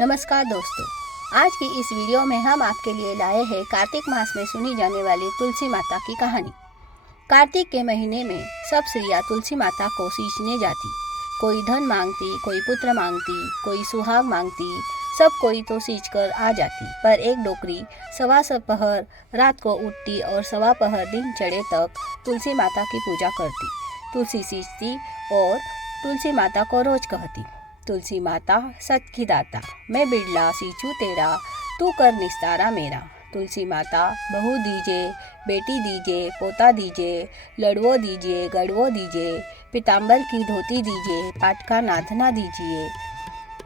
नमस्कार दोस्तों, आज की इस वीडियो में हम आपके लिए लाए हैं कार्तिक मास में सुनी जाने वाली तुलसी माता की कहानी। कार्तिक के महीने में सब स्त्रियां तुलसी माता को सींचने जाती। कोई धन मांगती, कोई पुत्र मांगती, कोई सुहाग मांगती, सब कोई तो सींच कर आ जाती। पर एक डोकरी सवा पहर रात को उठती और सवा पहर दिन चढ़े तक तुलसी माता की पूजा करती। तुलसी सींचती और तुलसी माता को रोज कहती, तुलसी माता सत की दाता, मैं बिड़ला सींचू तेरा, तू कर निस्तारा मेरा। तुलसी माता बहू दीजे, बेटी दीजे, पोता दीजे, लड़वो दीजिए, गड़वो दीजिए, पीताम्बर की धोती दीजिए, पाट का नाथना दीजिए,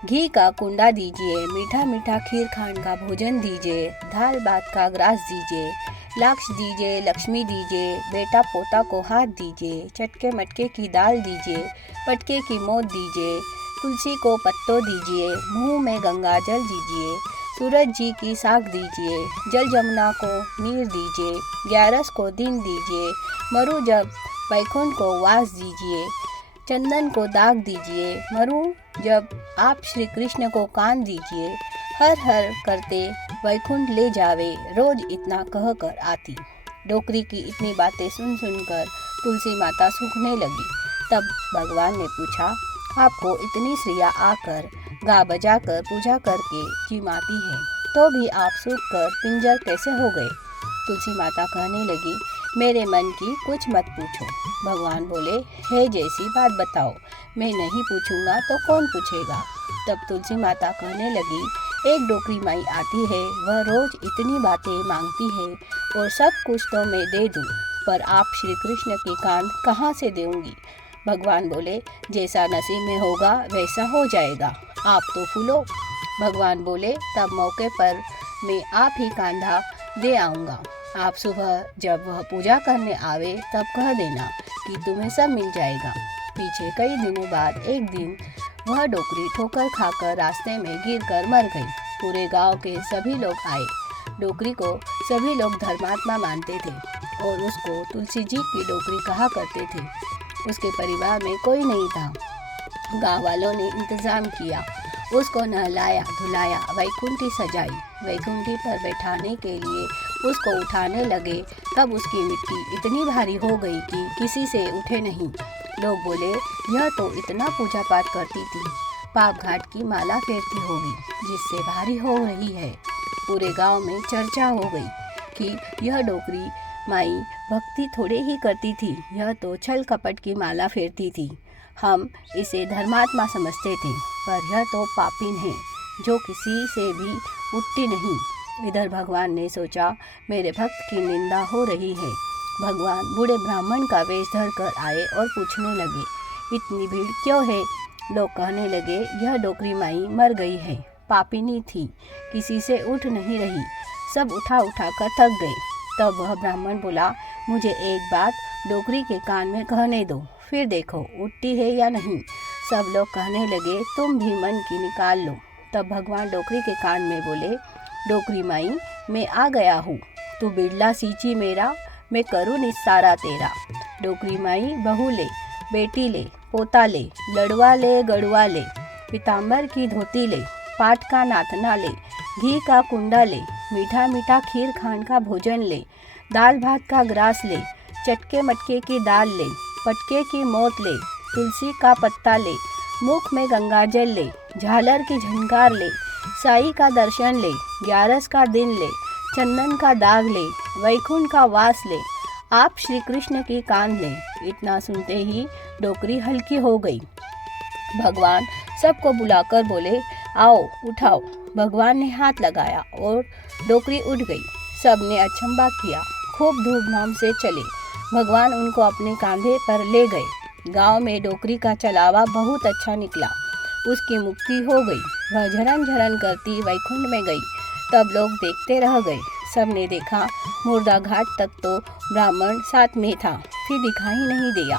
घी का कुंडा दीजिए, मीठा मीठा खीर खांड का भोजन दीजिए, दाल भात का ग्रास दीजिए, लाक्ष दीजिए, लक्ष्मी दीजिए, बेटा पोता को हाथ दीजिए, चटके मटके की दाल दीजिए, पटके की मौत दीजिए, तुलसी को पत्तों दीजिए, मुंह में गंगा जल दीजिए, सूरज जी की साख दीजिए, जल जमुना को नीर दीजिए, 11 को दिन दीजिए, मरु जब वैकुंठ को वास दीजिए, चंदन को दाग दीजिए, मरु जब आप श्री कृष्ण को कान दीजिए, हर हर करते वैकुंठ ले जावे, रोज इतना कह कर आती। डोकरी की इतनी बातें सुन सुनकर तुलसी माता सूखने लगी। तब भगवान ने पूछा, आपको इतनी स्त्रियाँ आकर गा बजा कर पूजा करके जिमाती है, तो भी आप सूख कर पिंजर कैसे हो गए? तुलसी माता कहने लगी, मेरे मन की कुछ मत पूछो। भगवान बोले, है जैसी बात बताओ, मैं नहीं पूछूंगा तो कौन पूछेगा? तब तुलसी माता कहने लगी, एक डोकरी माई आती है, वह रोज इतनी बातें मांगती है और सब कुछ तो मैं दे दूं, पर आप श्री कृष्ण के कान कहाँ से दूंगी? भगवान बोले, जैसा नसीब में होगा वैसा हो जाएगा, आप तो फूलो। भगवान बोले, तब मौके पर मैं आप ही कांधा दे आऊँगा। आप सुबह जब वह पूजा करने आवे तब कह देना कि तुम्हें सब मिल जाएगा। पीछे कई दिनों बाद एक दिन वह डोकरी ठोकर खाकर रास्ते में गिरकर मर गई। पूरे गांव के सभी लोग आए। डोकरी को सभी लोग धर्मात्मा मानते थे और उसको तुलसी जी की डोकरी कहा करते थे। उसके परिवार में कोई नहीं था। गांव वालों ने इंतजाम किया, उसको नहलाया धुलाया, वैकुंठी सजाई। वैकुंठी पर बैठाने के लिए उसको उठाने लगे, तब उसकी मिट्टी इतनी भारी हो गई कि किसी से उठे नहीं। लोग बोले, यह तो इतना पूजा पाठ करती थी, पाप घाट की माला फेरती होगी, जिससे भारी हो रही है। पूरे गांव में चर्चा हो गई कि यह डोकरी माई भक्ति थोड़े ही करती थी, यह तो छल कपट की माला फेरती थी। हम इसे धर्मात्मा समझते थे, पर यह तो पापिन है, जो किसी से भी उठती नहीं। इधर भगवान ने सोचा, मेरे भक्त की निंदा हो रही है। भगवान बूढ़े ब्राह्मण का वेश धर कर आए और पूछने लगे, इतनी भीड़ क्यों है? लोग कहने लगे, यह डोकरी माई मर गई है, पापिनी थी, किसी से उठ नहीं रही, सब उठा उठा कर थक गए। तब वह ब्राह्मण बोला, मुझे एक बात डोकरी के कान में कहने दो, फिर देखो उठती है या नहीं। सब लोग कहने लगे, तुम भी मन की निकाल लो। तब भगवान डोकरी के कान में बोले, डोकरी माई, मैं आ गया हूँ, तू बिड़ला सींची मेरा, मैं करूँ निस्तारा तेरा। डोकरी माई बहू ले, बेटी ले, पोता ले, लड़वा ले, गड़वा ले, पीताम्बर की धोती ले, पाट का नाथना ले, घी का कुंडा ले, मीठा मीठा खीर खांड का भोजन ले, दाल भात का ग्रास ले, चटके मटके की दाल ले, पटके की मौत ले, तुलसी का पत्ता ले, मुख में गंगा जल ले, झालर की झनकार ले, साई का दर्शन ले, 11 का दिन ले, चंदन का दाग ले, वैकुंठ का वास ले, आप श्री कृष्ण की कान ले। इतना सुनते ही डोकरी हल्की हो गई। भगवान सबको बुलाकर बोले, आओ उठाओ। भगवान ने हाथ लगाया और डोकरी उठ गई। सब ने अचंभा किया, खूब धूमधाम से चले। भगवान उनको अपने कांधे पर ले गए। गांव में डोकरी का चलावा बहुत अच्छा निकला, उसकी मुक्ति हो गई। वह झरन झरन करती वैकुंठ में गई। तब लोग देखते रह गए। सब ने देखा, मुर्दा घाट तक तो ब्राह्मण साथ में था, फिर दिखाई नहीं दिया।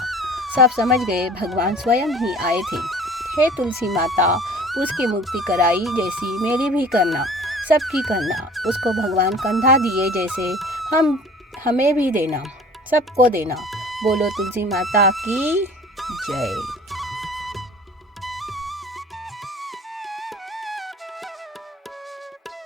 सब समझ गए भगवान स्वयं ही आए थे। हे तुलसी माता, उसकी मुक्ति कराई जैसी मेरी भी करना, सबकी करना। उसको भगवान कंधा दिए जैसे हमें भी देना, सबको देना। बोलो तुलसी माता की जय।